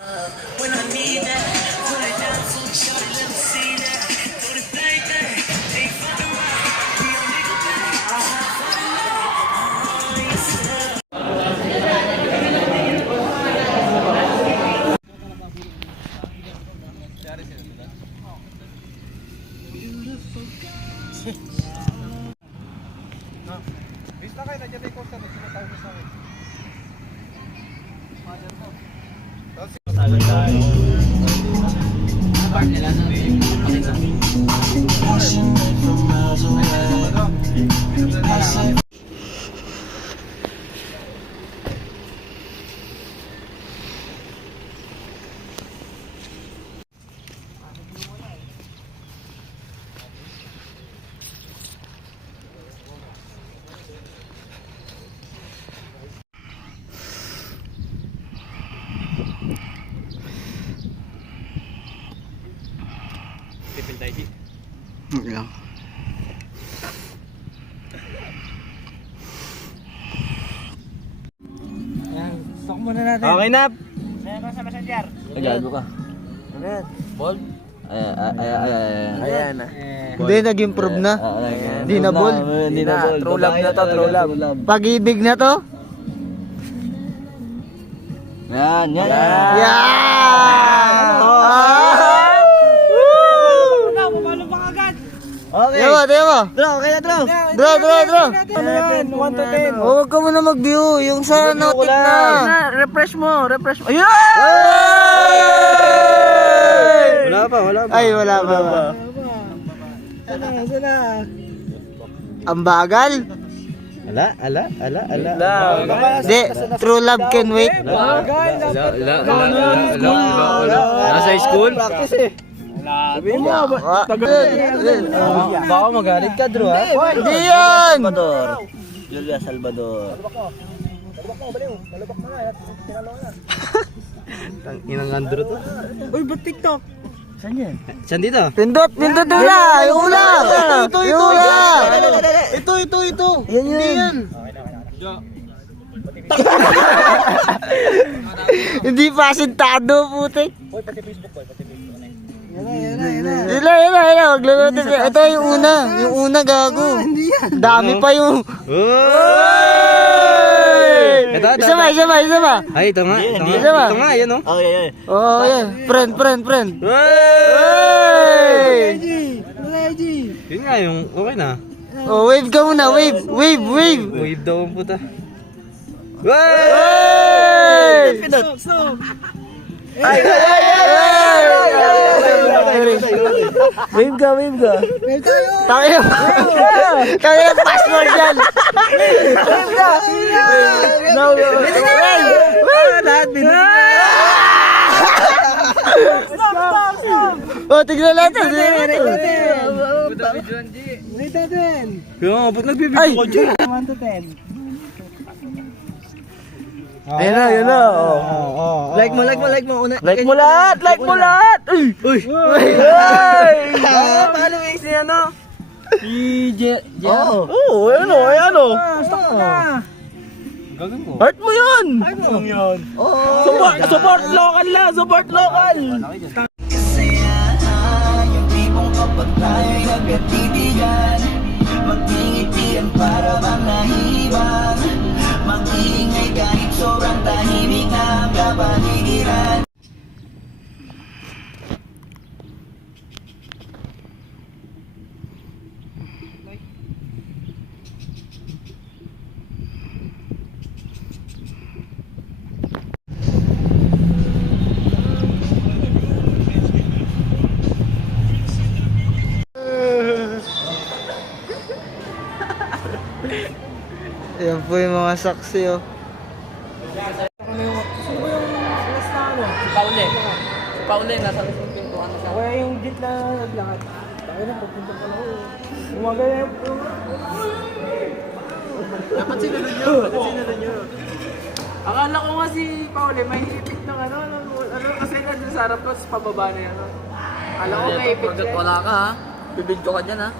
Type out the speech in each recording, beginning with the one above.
When I need that, put it down for the shorty, let me see that. Do the thing, ain't for the ride. Be a nigga Bisa kayo, nandiyan may coaster, nagsinatawag mo sa akin. Sabi tayo. Part nila na pakita. Tipil tayo di. Lang. Ayan, stock muna natin. Okay na. Ayan sa messenger. Gago ka. Ayan. Ball? Ayan na. Hindi, nag-improve na. Di na ball. Hindi na ball. True love na to, true love. Pag-ibig na to. Yan, yan. Yan! Pumalo pa agad. Okay. Diba? Draw, okay na draw. Draw. Ano yan? 1 to 10. Oh, huwag ka muna mag-view. Yung sa notif na. Refresh mo. Ayun! Wala pa. Ay, wala pa. Sana. Ang bagal. Ala. Di, true love can wait. Nasa school? Practice eh. Sabihin mo, Baka magalit ka, Drew, ha? Hindi yan! Salvador. Julia Salvador. Malabak na nga. Tinalo na. Inang Andrew to. Uy, ba't TikTok? Saan yan? Saan dito? Pindot ula! Yung ula! Yung ula! Ito. Yan yun. Hindi pa asintado, putik. Uy, pati Facebook boy, pati Facebook. Yan na. Wag lang natin. Ito yung una. Yung una, gago. Hindi yan. Dami pa yung... Ito. Isa ba? Ay, ito nga. Isa ba? Ito nga, yan, oh. Oh, yan. Friend. IG. Yun nga, yung okay na. Oh, wave ka muna. Wave. Wave daw ang puta. Hey! Stop. Wave ka. Wave tayo. Tayo yung password yan. Wave ka. No, Stop. oh, tignan natin. Rate natin. Kaya nga, ba't nagbibigay ko dyan? 1 to 10. Ayun na. Like mo. Like mo lahat. Uy. Followings niya, no? Oh, ayan o. Stop na. Gagawin ko. Heart mo yun. Support local. yung tipong kapag tayo'y nagkatitigan. Magtingitian para bang nahibang. Mag-iingay kahit sobrang tahimik na ang kapaligiran. Ayan po yung mga saksi oh. Si Paule, nasa lisong pintuan na siya. Kaya yung jet na naglakad. Tayo na, pagpunta pa lang. Umagay na Dapat sinunod nyo. Akala ko nga si Paule may hipit ng ano kasi nandun sa harap ko, sa pababa na yan. Akala ko may hipit ka. Wala ka ha. Bibidyo ka dyan ha.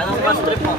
Anong bus trip mo?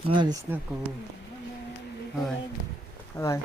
Alis na ko. Okay. Bye.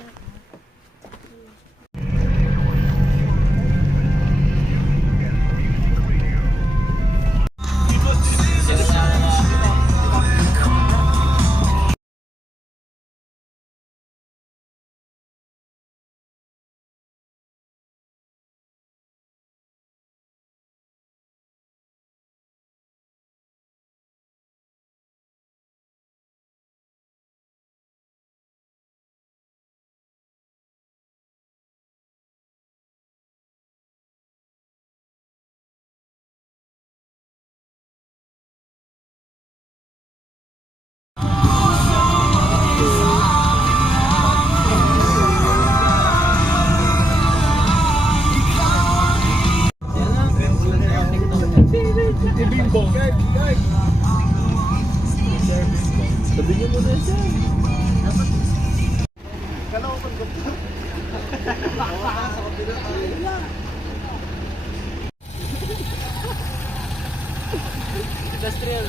Industrial.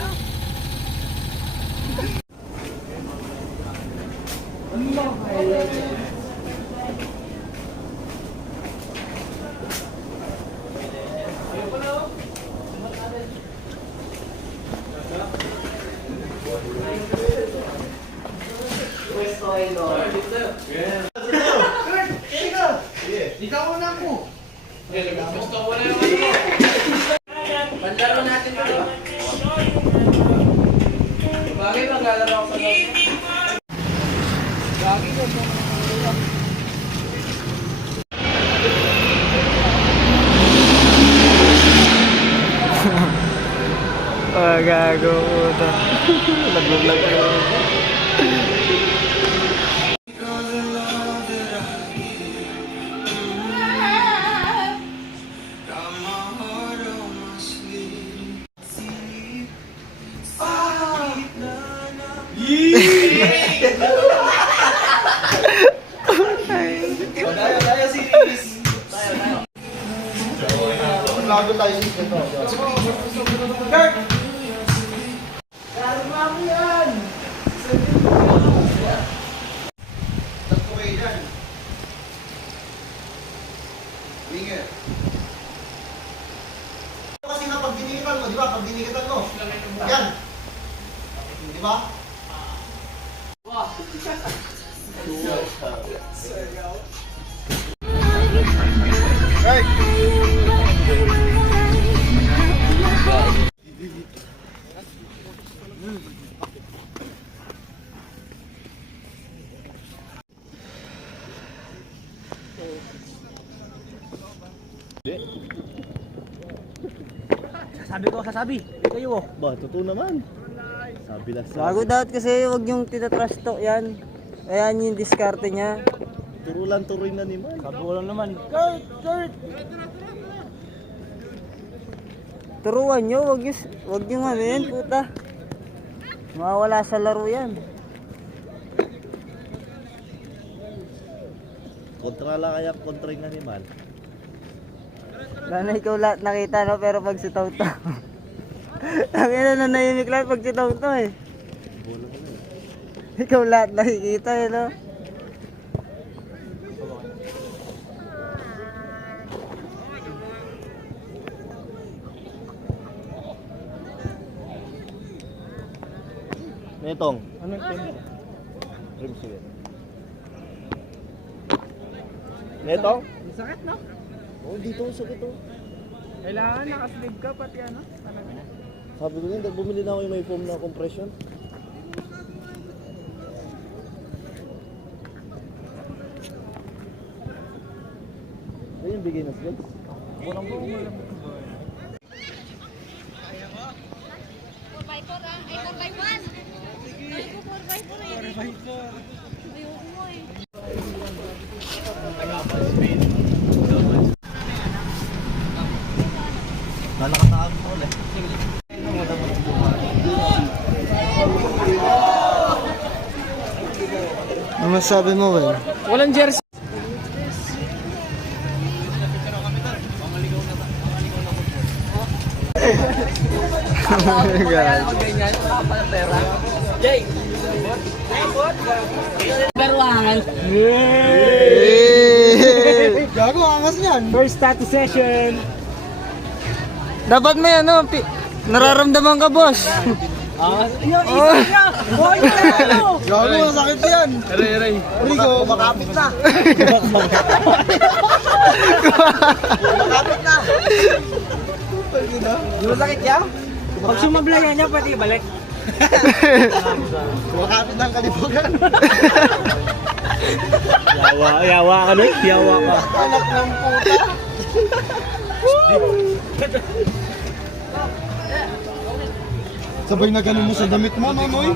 Gusto ko na yung Panlaro natin ito. Bagay maglalaro ako sa loob. Gagi ko ito. Gago puta. Lag-lag ko. Lago tayo dito. Tatlo kayo dyan. Winger. Kasi nga pag dinigitan mo, di ba? Pag dinigitan mo. Yan. Di ba? Hey! Sasabi. Di kayo oh. Ba, totoo naman. Sabi lang Bago dapat kasi huwag yung titatrash talk yan. Ayan yung diskarte niya. Turo lang tuloy na ni Man. Sabi ko lang naman. Kurt! Turuan nyo, wag yung ano yan, puta. Mawawala sa laro yan. Kontra lang kaya kontra yung animal. Sana ikaw lahat nakita, no? Pero pag si Tauta. Ang ina na nahimik lang pag si Tauta eh. Bola ka na eh. Ikaw lahat nakikita eh, no? Netong. Anong team? Rim sige. Netong? Sakit no? Oh, dito sakit oh. Kailangan nakasleeve ka pati ano? Talaga. Sabi ko din, bumili na ako yung may foam na compression. Ayun, bigay na sila. Walang buong malam. 4x4 ah. Ay, 4x1. Ay, 4x4 eh. Ayoko mo eh. Nalakataag ko ulit. Ano masabi mo, Well? Walang jersey. Ganyan, pera. Jay! Gago, angas niyan. First status session. Dapat may ano, nararamdaman ka, boss. Gago, masakit yan. Aray. Rico, makapit na. Di ba sakit yan? Pag sumablayan niya, pati balik. Makapit ng kalibugan. Yawa ka nun? Yawa ka. Anak ng puta. Sabay na ganun mo sa damit mo, Nonoy.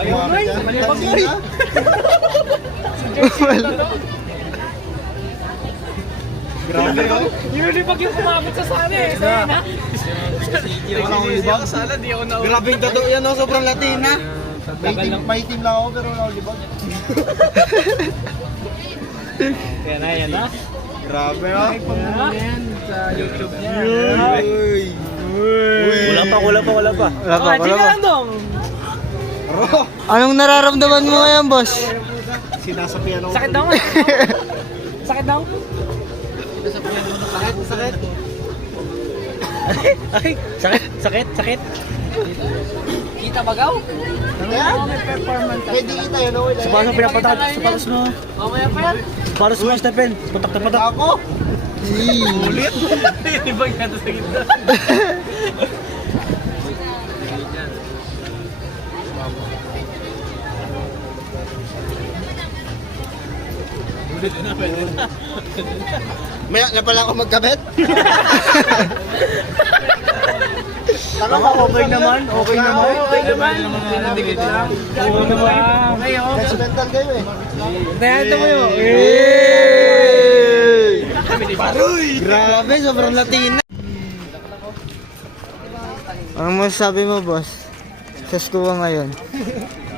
Ayaw na eh. Malipag yun eh. Grabe oh. Yung lipag yung kumapit sa sana eh. Sa'yo na. Walang ulibag. Di ako na. Grabe yung tattoo yan, oh. Sobrang Latina. May team lang ako pero wala ulibag. Yan na. Grabe oh. Yan sa YouTube niya. Wala pa. Wala pa, wala pa. Di ka lang dong. Anong nararamdaman mo ngayon, boss? Sinasapian ako. Sakit daw. Sakit daw. Sakit. Ay, sakit. Kita bagaw? Ayan. Pwede kita yun, oh. Sa paano pinapatak? Sa palos mo. Mamaya pa yan. Sa palos mo, Stephen. Patak. Ako. Ulit. Ibang yan sa gitna. Maya na pala ako magkabit. Okay naman. Pinadikit lang. Oo naman. Judgmental kayo eh. Nayanto mo yun. Grabe, sobrang Latina. Ano masasabi mo, boss? Sa school ngayon.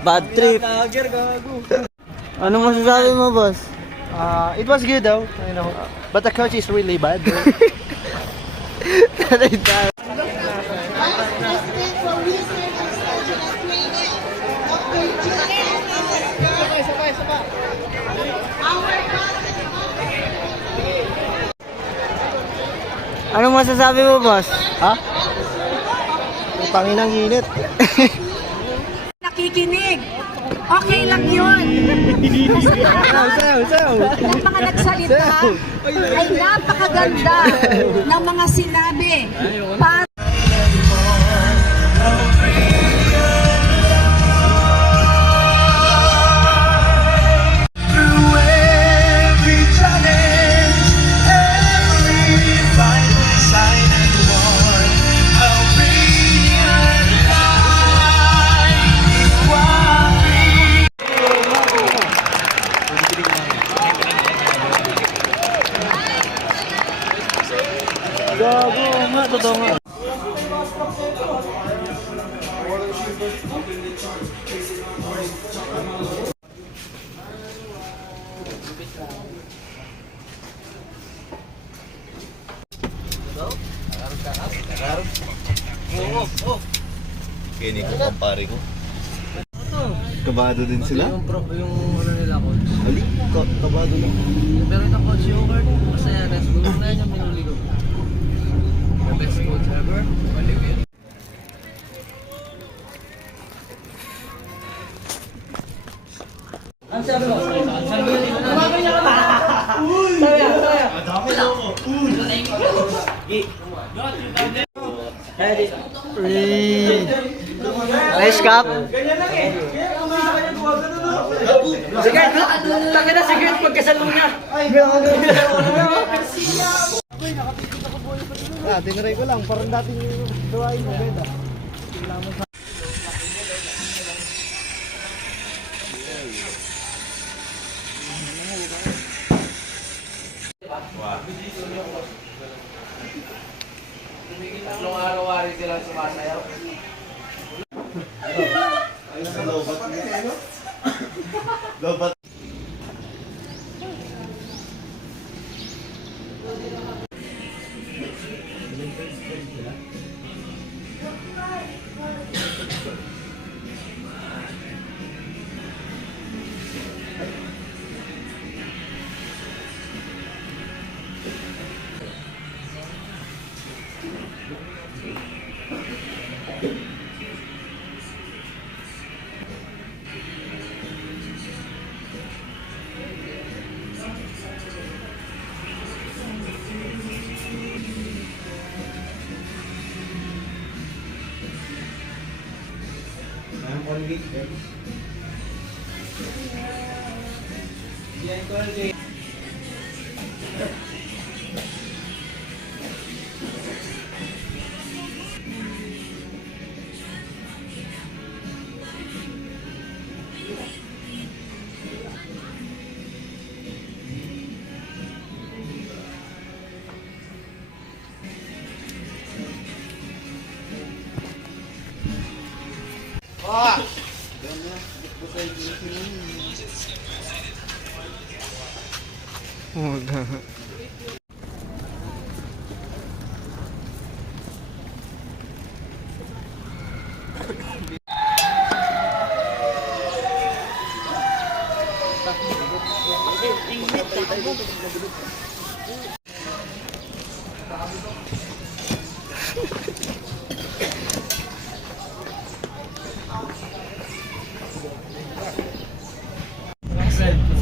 Bad trip. Ano masasabi mo, boss? It was good though, you know. But the coach is really bad. Anong masasabi mo, boss? Ha? Ang panginang init. Nakikinig. Okay lang yun. Yung mga nagsalita ay napakaganda ng mga sinabi. Para Gago nga, totoo nga. Kini ko kumpare ko. Kabado din sila? Yung ano nila coach. Ali, kabado na. Pero ito coach yung word, masaya na. Siguro na yan yung minuli ko. The best coach ever. Olivier. Nice cup. Sige, taka na sige pagkasalo niya. Tiniray ko lang, parang dati yung gawain mo, beda. Tatlong araw-araw sila sumasayaw. Lobat.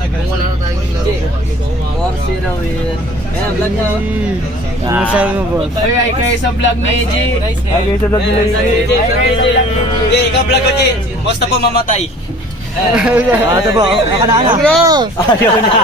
Kung wala na tayong laro bukas. 4-0 win. Ayan, vlog niya. Ano masabi mo, boss? Ay kayo sa vlog ni EJ. Ay, ito vlog nila yun. Okay, ikaw vlog ko, Jay. Basta po mamatay. Ito po, ako na. Ayaw na.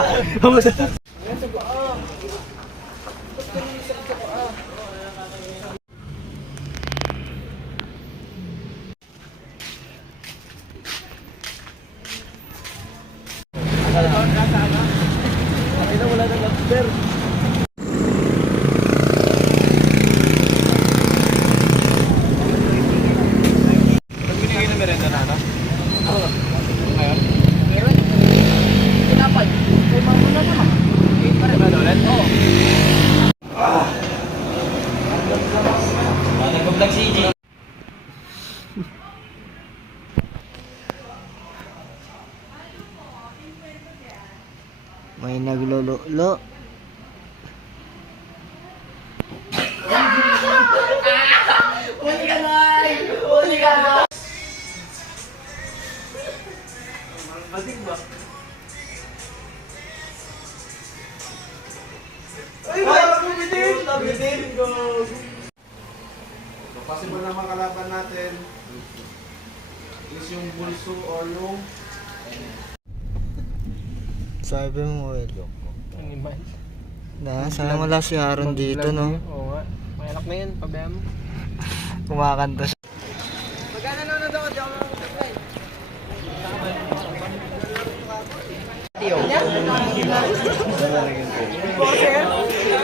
Tinapay. Ay, mamuna naman. Lo. Possible na makalaban natin is yung bulso or yung Sabi mo, Elo. Sana wala si Aaron dito, no? Oo nga. May anak na yan, pabayaan mo. Kumakanta siya. Magkano nanonood ako? Di ako makakapag-subscribe.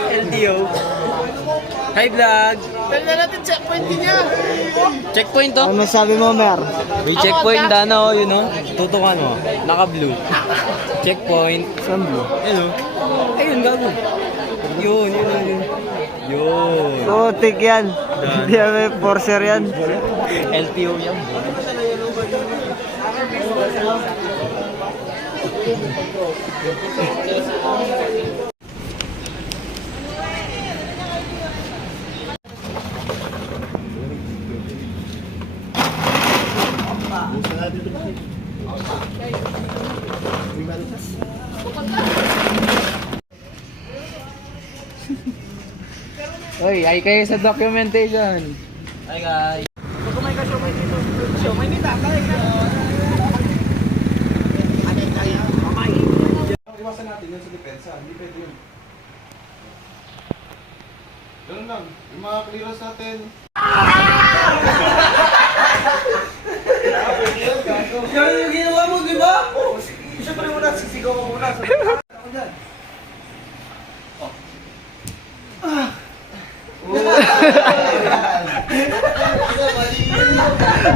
LTO. Hi vlog. Dali na natin checkpoint niya. Checkpoint to. Ano sabi mo, Mer? May checkpoint dano, yun o. Tutukan mo. Naka-blue. Checkpoint. Saan blue? Ayun o. Ayun, gago. Yun. Yun. Putik yan. Hindi may forcer yan. LTO yan. Oy, ay kayo sa documentation. Hi guys. iwasan natin yun sa depensa. Hindi pwede yun. Ganun lang. Yung mga clearance natin. Yan yung ginawa mo, di ba? Oo, siyempre muna, sisigaw ko muna. Ako dyan.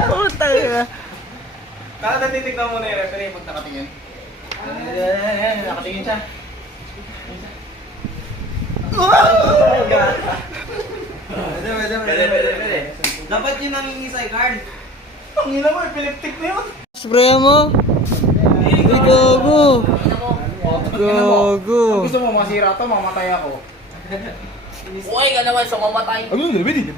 Putang ina. Kada titignan mo na yung referee pag nakatingin. Nakatingin siya. Pwede. Dapat yun nangingi sa card. Ang ina mo, epileptic na yun. Spray mo. Uy, gogo. Gogo. Gusto mo masira to, mamatay ako. Uy, ka naman sa mamatay. Bidi.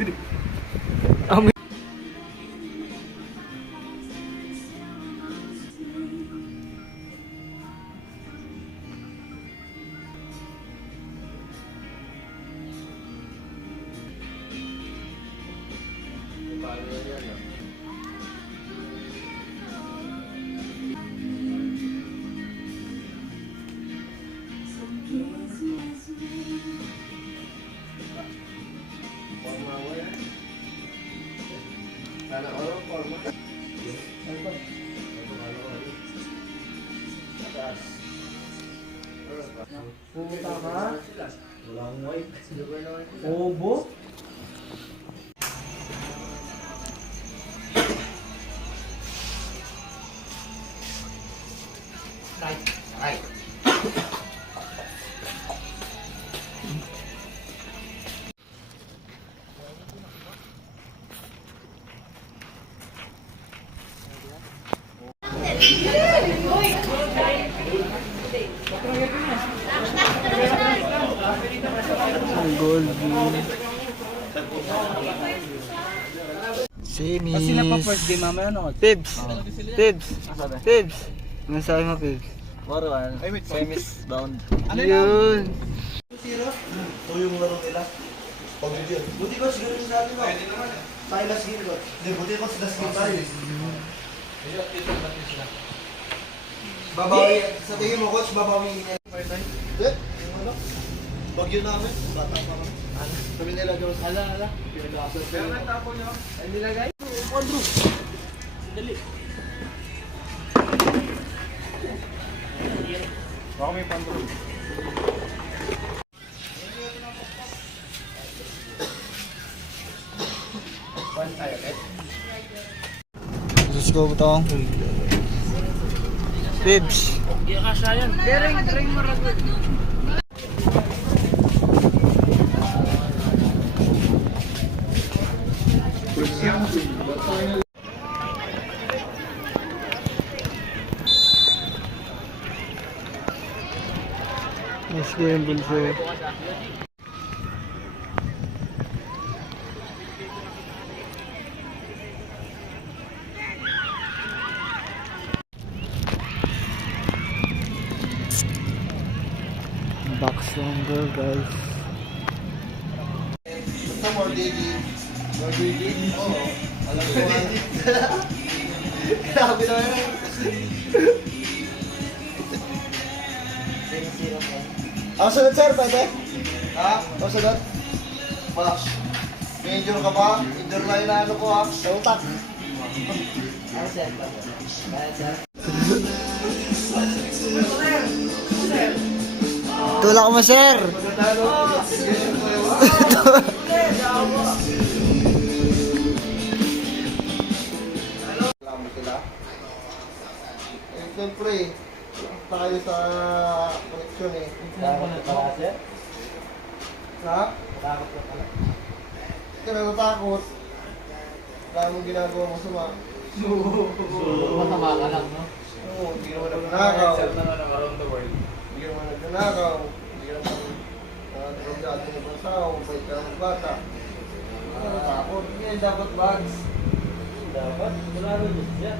Pumunta ka? Obo? Gold. Semis. Sila pa first day mamaya no? Pibs. Pibs. Ano sabi mo, Pibs? Moruan. Semis bound. Yun. Ito yung laro nila. Pag-review. Buti ko siguro yung sabi mo. Pwede naman eh. Tayo last game ko. Hindi, buti ko sa last game tayo. Babawi. Sa tingin mo, coach, babawi niya. Hindi. Yung ano? Bagyo namin. Bata pa kami. Sabi nila, Diyos. Ala. Pinag-aasal ko. Kaya may tapo niyo. Ay nilagay? Baka may pandro. Let's go, butong. Pibs. Ring mo ragot. Let's ko yung bulso. Box number, guys. Ito more digit. More digit? Oo. Alam ko nga. Grabe na yun. Ang sunod sir, pwede? Ha? Ang sunod? Box. May injure ka ba? Injure na yung ano ko ha? Sa utak. Ang sir, Tulak mo, sir! Alam mo sila? Eh, siyempre, tayo sa koleksyon eh. Ha? Hindi ka natatakot. Wala mong ginagawa mo sama. Masama ka lang, no? Oo, hindi ka naman nagnanakaw. Hindi ka naman nagnanakaw. Hindi ka naman drogado ng ibang tao. Bait ka ng bata. Natatakot. Hindi, dapat bags. Dapat. Wala rin siya.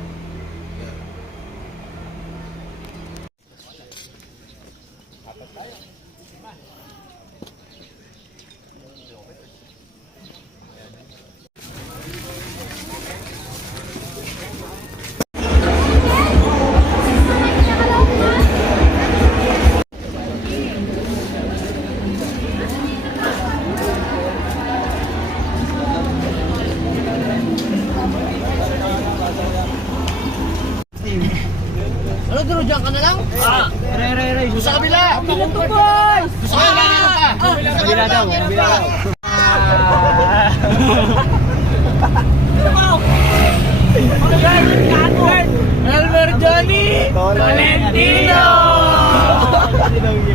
Elmer Johnny! Valentino!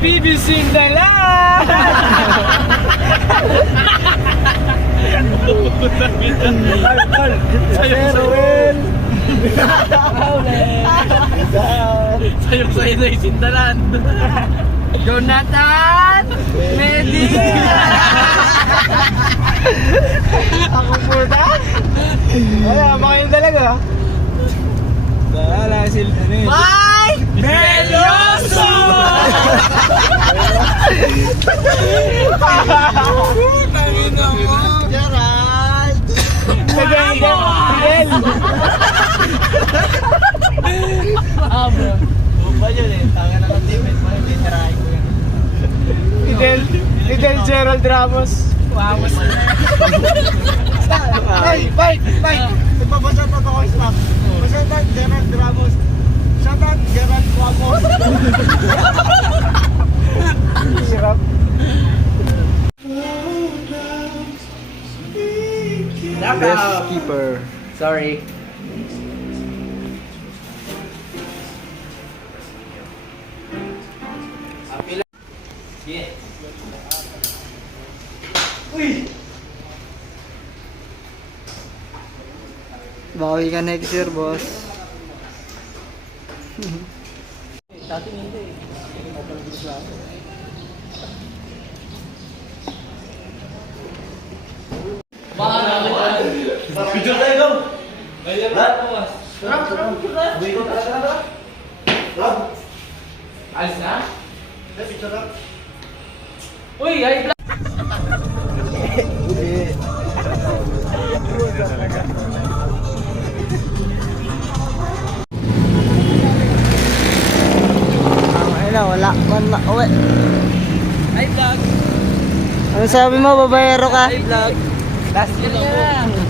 BBC Dala! Sayong-sayo na yung sindalan. Jonathan Medina! Ako puta? Wala, makain talaga. Wala sila na eh. Mike Belloso! Tangin na mo! Gerald! Miguel! Bro. Ba yun eh, tanga na ng teammate mo, hindi tirahin ko yan. Fidel Gerald Ramos. Ramos na Hey, Mike! Nagbabasa pa ako sa staff. Shoutout Gerald Ramos. Shoutout Gerald Ramos. Hirap. Best keeper. Sorry. Bawi ka next year, boss. Alis na? Uy, ay black! Ayun na, wala man na uwi. Ay vlog! Ano sabi mo, babayero ka? Ay vlog! Last year lang po.